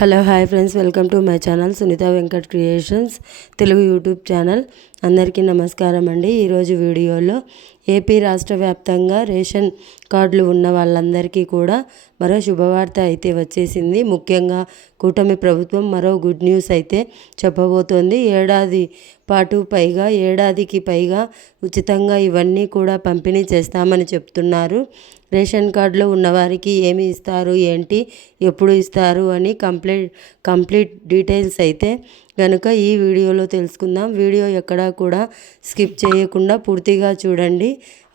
Hello hi friends, welcome to my channel Sunitha Venkat creations Telugu YouTube channel. అందరికీ నమస్కారం అండి. ఈరోజు వీడియోలో ఏపీ రాష్ట్ర వ్యాప్తంగా రేషన్ కార్డులు ఉన్న వాళ్ళందరికీ కూడా మరో శుభవార్త అయితే వచ్చేసింది. ముఖ్యంగా కూటమి ప్రభుత్వం మరో గుడ్ న్యూస్ అయితే చెప్పబోతోంది. ఏడాదికి పైగా ఉచితంగా ఇవన్నీ కూడా పంపిణీ చేస్తామని చెప్తున్నారు. రేషన్ కార్డులో ఉన్నవారికి ఏమి ఇస్తారు, ఏంటి, ఎప్పుడు ఇస్తారు అని కంప్లీట్ డీటెయిల్స్ అయితే కనుక ఈ వీడియోలో తెలుసుకుందాం. వీడియో ఎక్కడా కూడా స్కిప్ చేయకుండా పూర్తిగా చూడండి.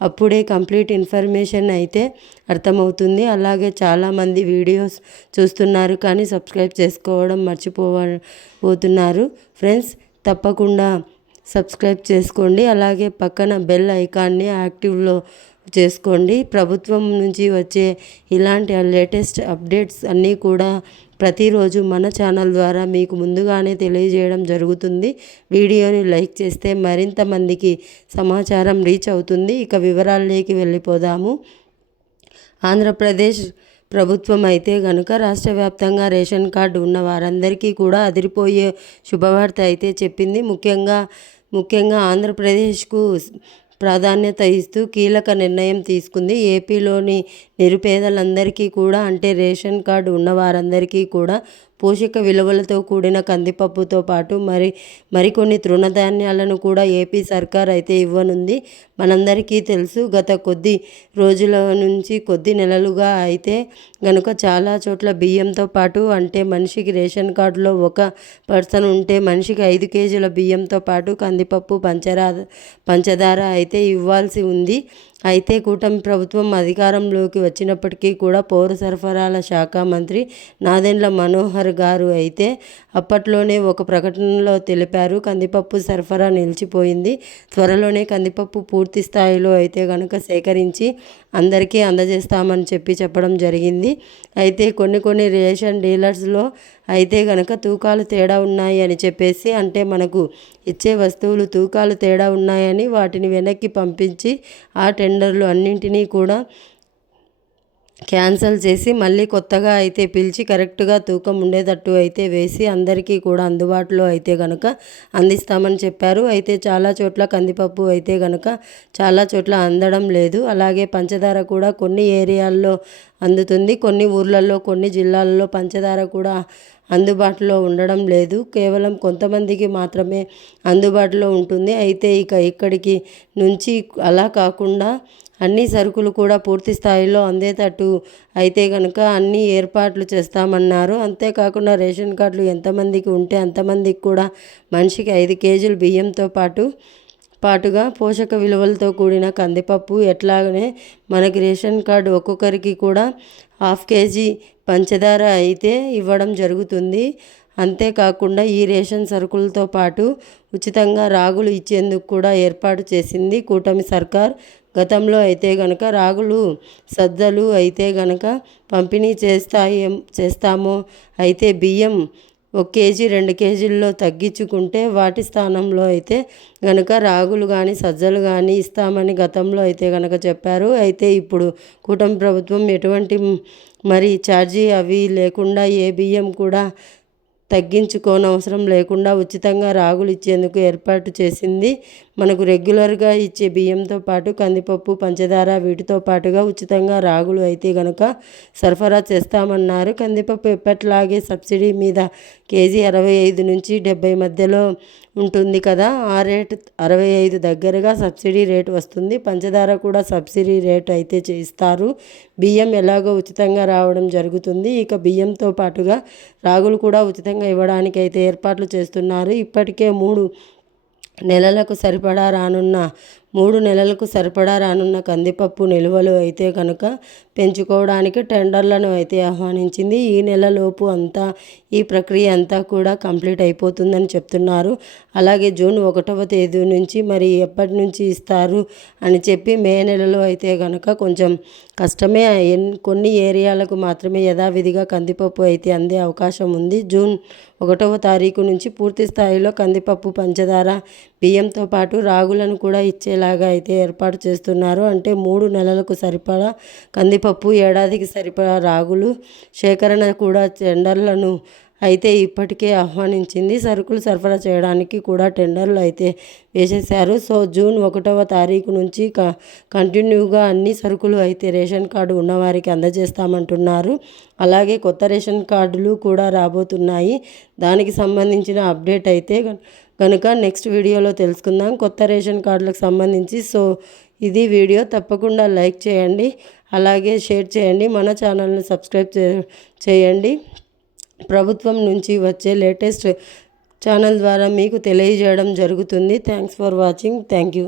అప్పుడే కంప్లీట్ ఇన్ఫర్మేషన్ అయితే అర్థమవుతుంది. అలాగే చాలామంది వీడియోస్ చూస్తున్నారు కానీ సబ్స్క్రైబ్ చేసుకోవడం మర్చిపోతున్నారు. ఫ్రెండ్స్, తప్పకుండా సబ్స్క్రైబ్ చేసుకోండి. అలాగే పక్కన బెల్ ఐకాన్ని యాక్టివ్లో చేసుకోండి. ప్రభుత్వం నుంచి వచ్చే ఇలాంటి లేటెస్ట్ అప్డేట్స్ అన్నీ కూడా ప్రతిరోజు మన ఛానల్ ద్వారా మీకు ముందుగానే తెలియజేయడం జరుగుతుంది. వీడియోని లైక్ చేస్తే మరింత మందికి సమాచారం రీచ్ అవుతుంది. ఇక వివరాల్లోకి వెళ్ళిపోదాము. ఆంధ్రప్రదేశ్ ప్రభుత్వం అయితే కనుక రాష్ట్ర వ్యాప్తంగా రేషన్ కార్డు ఉన్న వారందరికీ కూడా అదిరిపోయే శుభవార్త అయితే చెప్పింది. ముఖ్యంగా ఆంధ్రప్రదేశ్కు ప్రాధాన్యత ఇస్తూ కీలక నిర్ణయం తీసుకుంది. ఏపీలోని నిరుపేదలందరికీ కూడా, అంటే రేషన్ కార్డు ఉన్న వారందరికీ కూడా పోషక విలువలతో కూడిన కందిపప్పుతో పాటు మరికొన్ని తృణధాన్యాలను కూడా ఏపీ సర్కార్ అయితే ఇవ్వనుంది. మనందరికీ తెలుసు, గత కొద్ది రోజుల నుంచి కొద్ది నెలలుగా అయితే కనుక చాలా చోట్ల బియ్యంతో పాటు, అంటే మనిషికి రేషన్ కార్డులో ఒక పర్సన్ ఉంటే మనిషికి 5 కేజీల బియ్యంతో పాటు కందిపప్పు, పంచదార అయితే ఇవ్వాల్సి ఉంది. అయితే కూటమి ప్రభుత్వం అధికారంలోకి వచ్చినప్పటికీ కూడా పౌర సరఫరాల శాఖ మంత్రి నాదెండ్ల మనోహర్ గారు అయితే అప్పట్లోనే ఒక ప్రకటనలో తెలిపారు, కందిపప్పు సరఫరా నిలిచిపోయింది. త్వరలోనే కందిపప్పు పూర్తి స్థాయిలో అయితే కనుక సేకరించి అందరికీ అందజేస్తామని చెప్పడం జరిగింది. అయితే కొన్ని రేషన్ డీలర్స్లో అయితే కనుక తూకాలు తేడా ఉన్నాయి అని చెప్పేసి, అంటే మనకు ఇచ్చే వస్తువులు తూకాలు తేడా ఉన్నాయని వాటిని వెనక్కి పంపించి ఆ టెండర్లు అన్నింటినీ కూడా క్యాన్సల్ చేసి మళ్ళీ కొత్తగా అయితే పిలిచి కరెక్ట్గా తూకం ఉండేటట్టు అయితే వేసి అందరికీ కూడా అందుబాటులో అయితే కనుక అందిస్తామని చెప్పారు. అయితే చాలా చోట్ల కందిపప్పు అయితే కనుక చాలా చోట్ల అందడం లేదు. అలాగే పంచదార కూడా కొన్ని ఏరియాల్లో అందుతుంది, కొన్ని ఊర్లలో, కొన్ని జిల్లాల్లో పంచదార కూడా అందుబాటులో ఉండడం లేదు. కేవలం కొంతమందికి మాత్రమే అందుబాటులో ఉంటుంది. అయితే ఇక్కడికి నుంచి అలా కాకుండా అన్ని సరుకులు కూడా పూర్తి స్థాయిలో అందేటట్టు అయితే కనుక అన్ని ఏర్పాట్లు చేస్తామన్నారు. అంతేకాకుండా రేషన్ కార్డులు ఎంతమందికి ఉంటే అంతమందికి కూడా మనిషికి 5 కేజీలు బియ్యంతో పాటుగా పోషక విలువలతో కూడిన కందిపప్పు, ఎట్లాగనే మనకి రేషన్ కార్డు ఒక్కొక్కరికి కూడా 1/2 కేజీ పంచదార అయితే ఇవ్వడం జరుగుతుంది. అంతేకాకుండా ఈ రేషన్ సరుకులతో పాటు ఉచితంగా రాగులు ఇచ్చేందుకు కూడా ఏర్పాటు చేసింది కూటమి సర్కార్. గతంలో అయితే గనక రాగులు, సజ్జలు అయితే గనక పంపిణీ చేస్తామో, అయితే బియ్యం 1 కేజీ 2 కేజీల్లో తగ్గించుకుంటే వాటి స్థానంలో అయితే గనక రాగులు కానీ సజ్జలు కానీ ఇస్తామని గతంలో అయితే గనక చెప్పారు. అయితే ఇప్పుడు కూటమి ప్రభుత్వం ఎటువంటి ఛార్జీ అవి లేకుండా, ఏ బియ్యం కూడా తగ్గించుకోనవసరం లేకుండా ఉచితంగా రాగులు ఇచ్చేందుకు ఏర్పాటు చేసింది. మనకు రెగ్యులర్గా ఇచ్చే బియ్యంతో పాటు కందిపప్పు, పంచదార వీటితో పాటుగా ఉచితంగా రాగులు అయితే కనుక సరఫరా చేస్తామన్నారు. కందిపప్పు ఎప్పట్లాగే సబ్సిడీ మీద కేజీ 65 నుంచి 70 మధ్యలో ఉంటుంది కదా, ఆ రేటు 65 దగ్గరగా సబ్సిడీ రేటు వస్తుంది. పంచదార కూడా సబ్సిడీ రేటు అయితే ఇస్తారు. బియ్యం ఎలాగో ఉచితంగా రావడం జరుగుతుంది. ఇక బియ్యంతో పాటుగా రాగులు కూడా ఉచితంగా ఇవ్వడానికి అయితే ఏర్పాట్లు చేస్తున్నారు. ఇప్పటికే 3 నెలలకు సరిపడా రానున్న కందిపప్పు నిల్వలు అయితే కనుక పెంచుకోవడానికి టెండర్లను అయితే ఆహ్వానించింది. ఈ నెలలోపు ఈ ప్రక్రియ అంతా కూడా కంప్లీట్ అయిపోతుందని చెప్తున్నారు. అలాగే జూన్ 1వ తేదీ నుంచి ఎప్పటి నుంచి ఇస్తారు అని చెప్పి మే నెలలో అయితే కనుక కొంచెం కష్టమే. కొన్ని ఏరియాలకు మాత్రమే యథావిధిగా కందిపప్పు అయితే అందే అవకాశం ఉంది. జూన్ 1వ తారీఖు నుంచి పూర్తి స్థాయిలో కందిపప్పు, పంచదార, బియ్యంతో పాటు రాగులను కూడా ఇచ్చేలాగా అయితే ఏర్పాటు చేస్తున్నారు. అంటే 3 నెలలకు సరిపడా కందిపప్పు, ఏడాదికి సరిపడా రాగులు సేకరణ కూడా టెండర్లను అయితే ఇప్పటికే ఆహ్వానించింది. సరుకులు సరఫరా చేయడానికి కూడా టెండర్లు అయితే వేసేశారు. సో జూన్ 1వ తారీఖు నుంచి కంటిన్యూగా అన్ని సరుకులు అయితే రేషన్ కార్డు ఉన్నవారికి అందజేస్తామంటున్నారు. అలాగే కొత్త రేషన్ కార్డులు కూడా రాబోతున్నాయి. దానికి సంబంధించిన అప్డేట్ అయితే కనుక నెక్స్ట్ వీడియోలో తెలుసుకుందాం, కొత్త రేషన్ కార్డులకు సంబంధించి. సో ఇది వీడియో, తప్పకుండా లైక్ చేయండి, అలాగే షేర్ చేయండి, మన ఛానల్ని సబ్స్క్రైబ్ చేయండి. ప్రభుత్వం నుంచి వచ్చే లేటెస్ట్ ఛానల్ ద్వారా మీకు తెలియజేయడం జరుగుతుంది. Thanks for watching. Thank you.